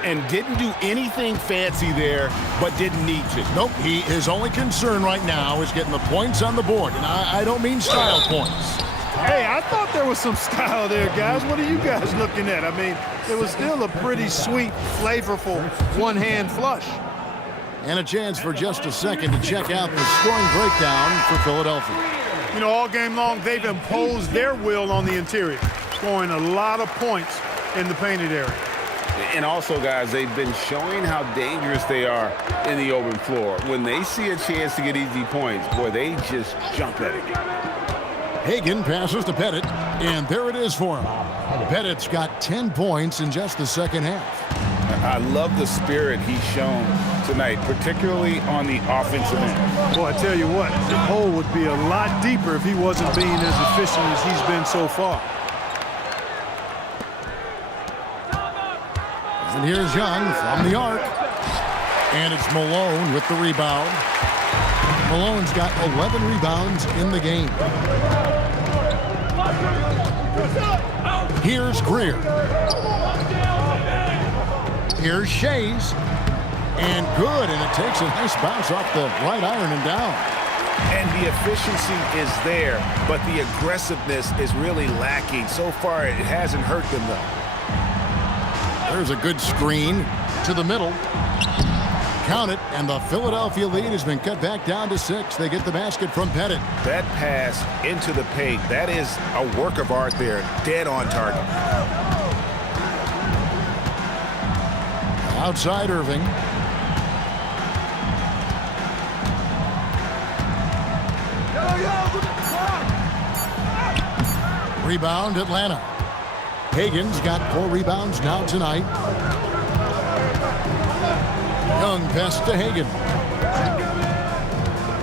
And didn't do anything fancy there, but didn't need to. Nope, his only concern right now is getting the points on the board. And I don't mean style points. Hey, I thought there was some style there, guys. What are you guys looking at? I mean, it was still a pretty sweet, flavorful one-hand flush. And a chance for just a second to check out the scoring breakdown for Philadelphia. You know, all game long, they've imposed their will on the interior, scoring a lot of points in the painted area. And also, guys, they've been showing how dangerous they are in the open floor. When they see a chance to get easy points, boy, they just jump at it. Hagan passes to Pettit, and there it is for him. Pettit's got 10 points in just the second half. I love the spirit he's shown tonight, particularly on the offensive end. Well, I tell you what, the hole would be a lot deeper if he wasn't being as efficient as he's been so far. And here's Young from the arc. And it's Malone with the rebound. Malone's got 11 rebounds in the game. Here's Greer. Here's Shays. And good, and it takes a nice bounce off the right iron and down. And the efficiency is there, but the aggressiveness is really lacking. So far, it hasn't hurt them, though. There's a good screen to the middle. Count it, and the Philadelphia lead has been cut back down to 6. They get the basket from Pettit. That pass into the paint, that is a work of art there, dead on target. Outside Irving. Rebound Atlanta. Hagan's got 4 rebounds now tonight. Young pass to Hagan.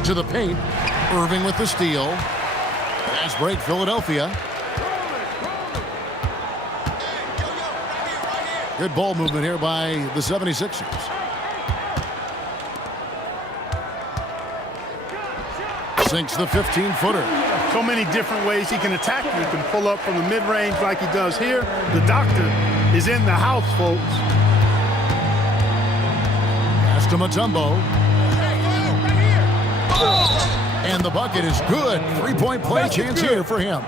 To the paint. Irving with the steal. Pass break Philadelphia. Good ball movement here by the 76ers. Sinks the 15-footer. So many different ways he can attack you. He can pull up from the mid-range like he does here. The doctor is in the house, folks. Pass to Mutombo. And the bucket is good. 3-point play chance here for him.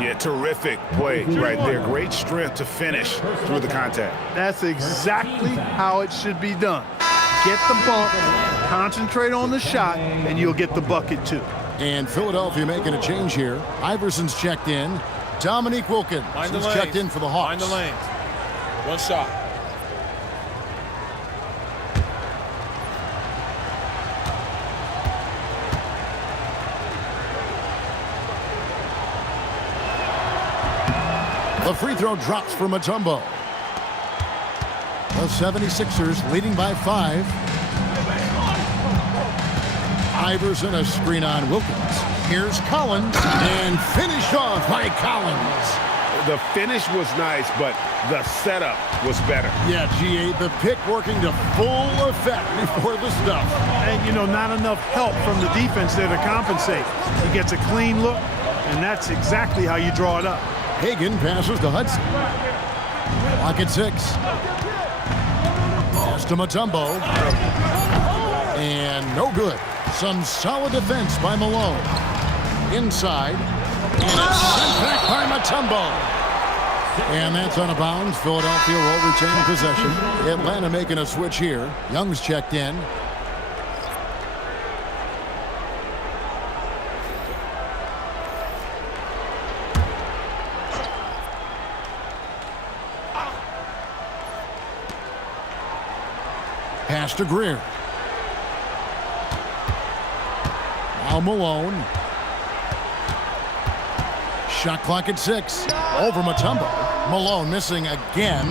Yeah, terrific play right there. Great strength to finish through the contact. That's exactly how it should be done. Get the bump, concentrate on the shot, and you'll get the bucket too. And Philadelphia making a change here. Iverson's checked in. Dominique Wilkins is checked in for the Hawks. Mind the lanes. One shot. The free throw drops for Mutombo. The 76ers leading by 5. Iverson, a screen on Wilkins. Here's Collins, and finished off by Collins. The finish was nice, but the setup was better. Yeah, G8, the pick working to full effect before the stuff. And, you know, not enough help from the defense there to compensate. He gets a clean look, and that's exactly how you draw it up. Hagan passes to Hudson. Clock at 6. Pass to Mutombo. And no good. Some solid defense by Malone. Inside. And it's sent back by Mutombo. And that's out of bounds. Philadelphia will retain possession. Atlanta making a switch here. Young's checked in. Pass to Greer. Now Malone. Shot clock at 6. Over Mutombo. Malone missing again.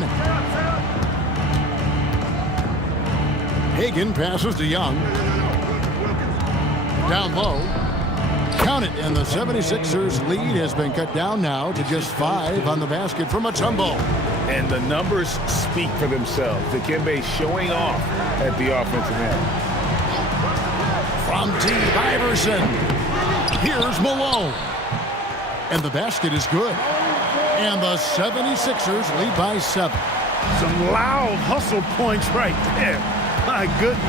Hagan passes to Young. Down low. Count it, and the 76ers lead has been cut down now to just 5 on the basket from Mutombo. And the numbers speak for themselves. Dikembe showing off at the offensive end. From deep, Iverson. Here's Malone. And the basket is good. And the 76ers lead by 7. Some loud hustle points right there. My goodness.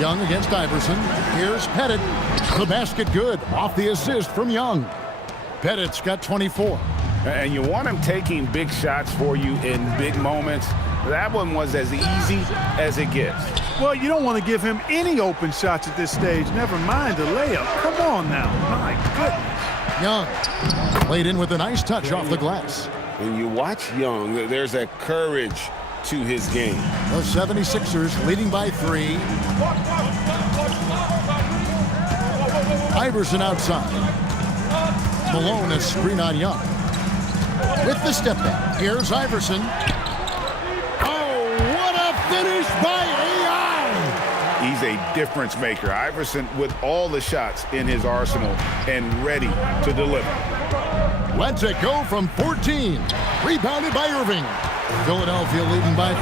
Young against Iverson. Here's Pettit. The basket good. Off the assist from Young. Pettit's got 24. And you want him taking big shots for you in big moments. That one was as easy as it gets. Well, you don't want to give him any open shots at this stage. Never mind a layup. Come on now. My goodness. Young Played in with a nice touch off the glass. When you watch Young, there's a courage to his game. The 76ers leading by 3. Iverson outside. Malone has screen on Young. With the step back, here's Iverson. Oh, what a finish by AI! He's a difference maker. Iverson with all the shots in his arsenal and ready to deliver. Lets it go from 14. Rebounded by Irving. Philadelphia leading by 5.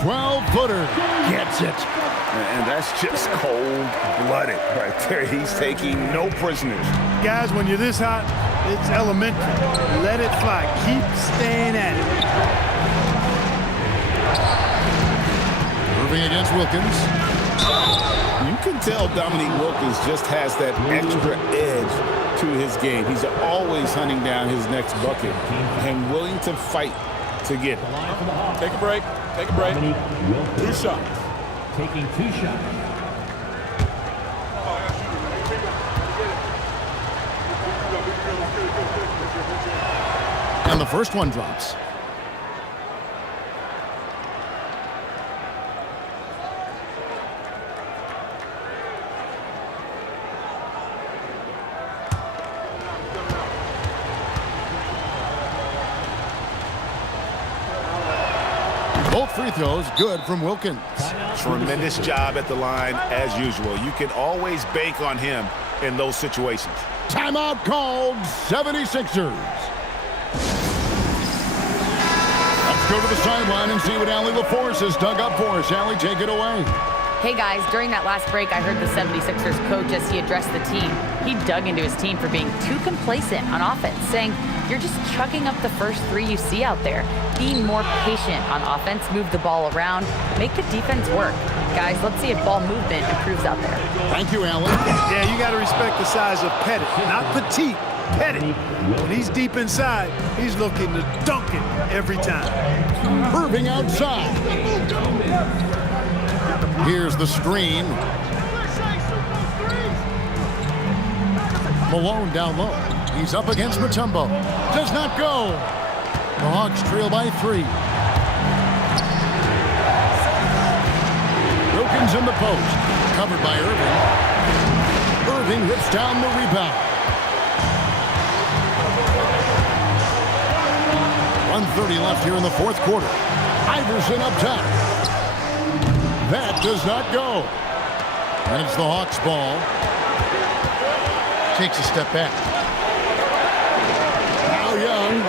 12-footer. Gets it. And that's just cold-blooded right there. He's taking no prisoners. Guys, when you're this hot, it's elementary. Let it fly. Keep staying at it. Irving against Wilkins. You can tell Dominique Wilkins just has that extra edge to his game. He's always hunting down his next bucket and willing to fight to get it. Take a break. Take a break. 2 shots. Taking 2 shots. And the first one drops. Both free throws good from Wilkins. Tremendous job at the line as usual. You can always bank on him in those situations. Timeout called, 76ers. Let's go to the sideline and see what Allie LaForce has dug up for us. Allie, take it away. Hey guys, during that last break, I heard the 76ers coach as he addressed the team. He dug into his team for being too complacent on offense, saying, "You're just chucking up the first 3 you see out there. Be more patient on offense, move the ball around, make the defense work." Guys, let's see if ball movement improves out there. Thank you, Allie. Yeah, you got to respect the size of Pettit, not petite. Pettit. When he's deep inside, he's looking to dunk it every time. Irving outside. Here's the screen. Malone down low. He's up against Mutombo. Does not go. The Hawks trail by 3. Wilkins in the post. Covered by Irving. Irving rips down the rebound. 1:30 left here in the fourth quarter. Iverson up top. That does not go. And it's the Hawks' ball. Takes a step back. Now Young.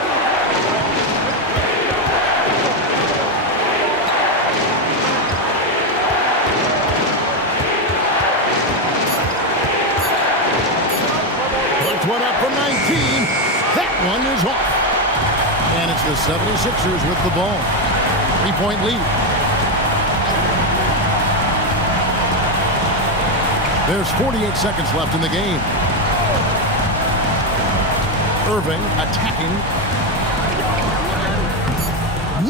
Puts one up from 19. That one is off. And it's the 76ers with the ball. 3-point lead. There's 48 seconds left in the game. Irving attacking.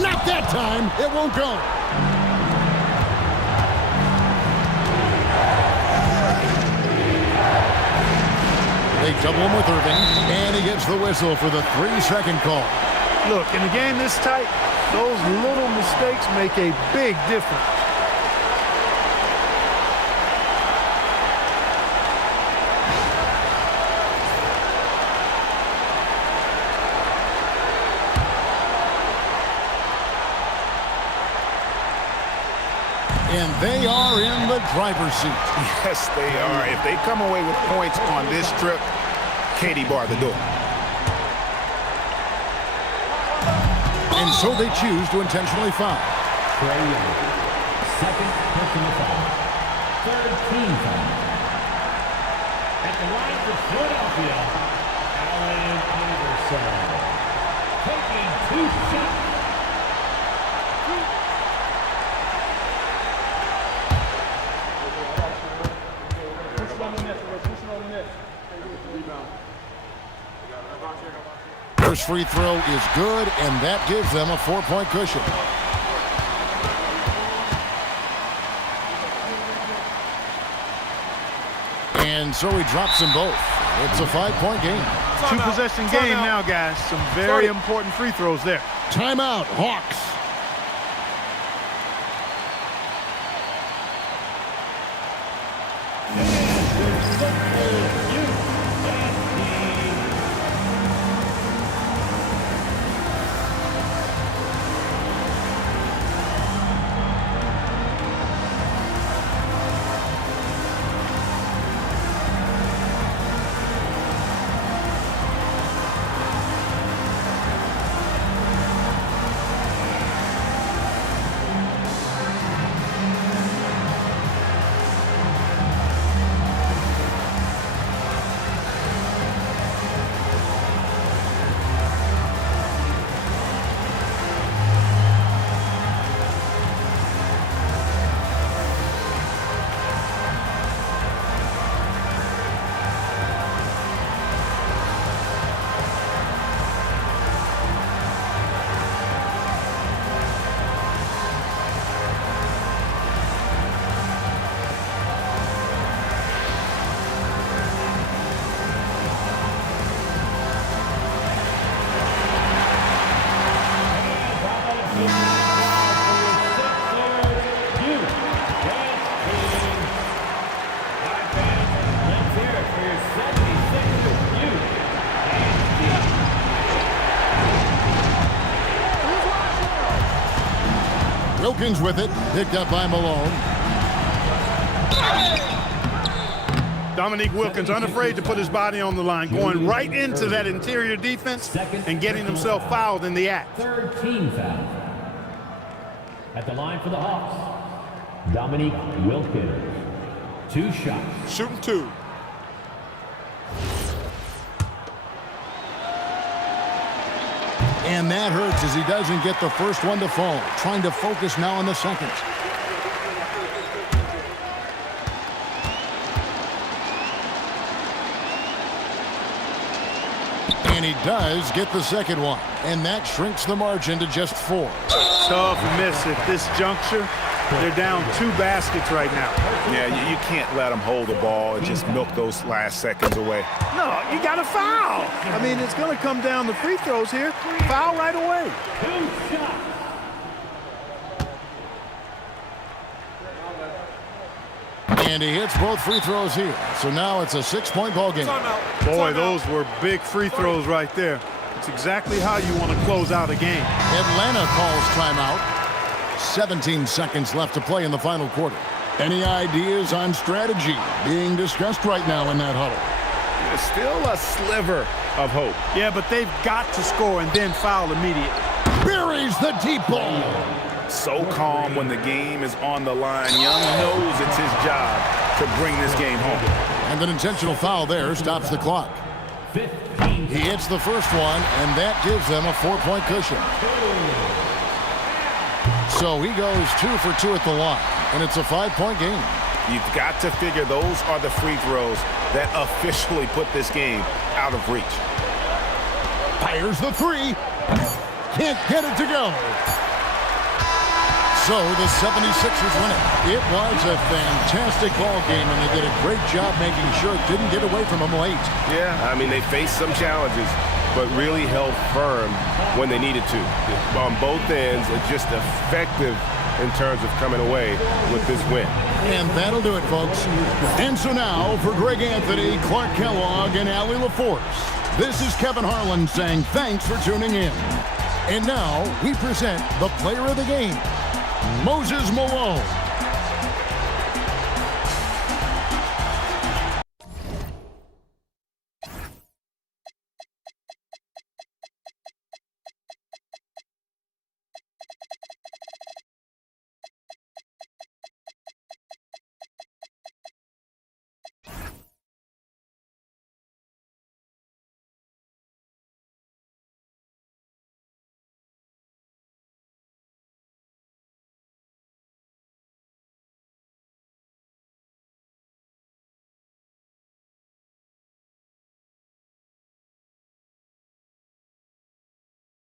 Not that time. It won't go. They double him with Irving, and he gets the whistle for the 3-second call. Look, in a game this tight, those little mistakes make a big difference. And they are in the driver's seat. Yes, they are. If they come away with points on this trip, Katie bar the door. And so they choose to intentionally foul. Trae Young. Second personal foul. Third team foul. At the line for Philadelphia, Allen Iverson. Taking 2 shots. First free throw is good, and that gives them a 4-point cushion. And And so he drops them both. It's a 5-point game. Two-possession game now, guys. Some very important free throws there. Timeout, Hawks. Wilkins with it, picked up by Malone. Dominique Wilkins unafraid to put his body on the line, going right into that interior defense and getting himself fouled in the act. Third team foul. At the line for the Hawks, Dominique Wilkins. 2 shots. Shooting 2. And that hurts as he doesn't get the first one to fall. Trying to focus now on the second. And he does get the second one. And that shrinks the margin to just 4. Tough miss at this juncture. They're down 2 baskets right now. Yeah, you can't let them hold the ball and just milk those last seconds away. No, you got to foul. I mean, it's going to come down to free throws here. Foul right away. 2 shots. And he hits both free throws here. So now it's a 6-point ball game. Boy, those were big free throws right there. It's exactly how you want to close out a game. Atlanta calls timeout. 17 seconds left to play in the final quarter. Any ideas on strategy being discussed right now in that huddle? There's still a sliver of hope. Yeah, but they've got to score and then foul immediately. Buries the deep ball. So calm when the game is on the line. Young knows it's his job to bring this game home. And an intentional foul there stops the clock. 15. He hits the first one, and that gives them a 4-point cushion. So he goes 2 for 2 at the line, and it's a 5-point game. You've got to figure those are the free throws that officially put this game out of reach. Fires the 3. Can't get it to go. So the 76ers win it. It was a fantastic ball game, and they did a great job making sure it didn't get away from them late. Yeah, I mean, they faced some challenges, but really held firm when they needed to. On both ends, just effective in terms of coming away with this win. And that'll do it, folks. And so now, for Greg Anthony, Clark Kellogg, and Allie LaForce, this is Kevin Harlan saying thanks for tuning in. And now, we present the player of the game, Moses Malone.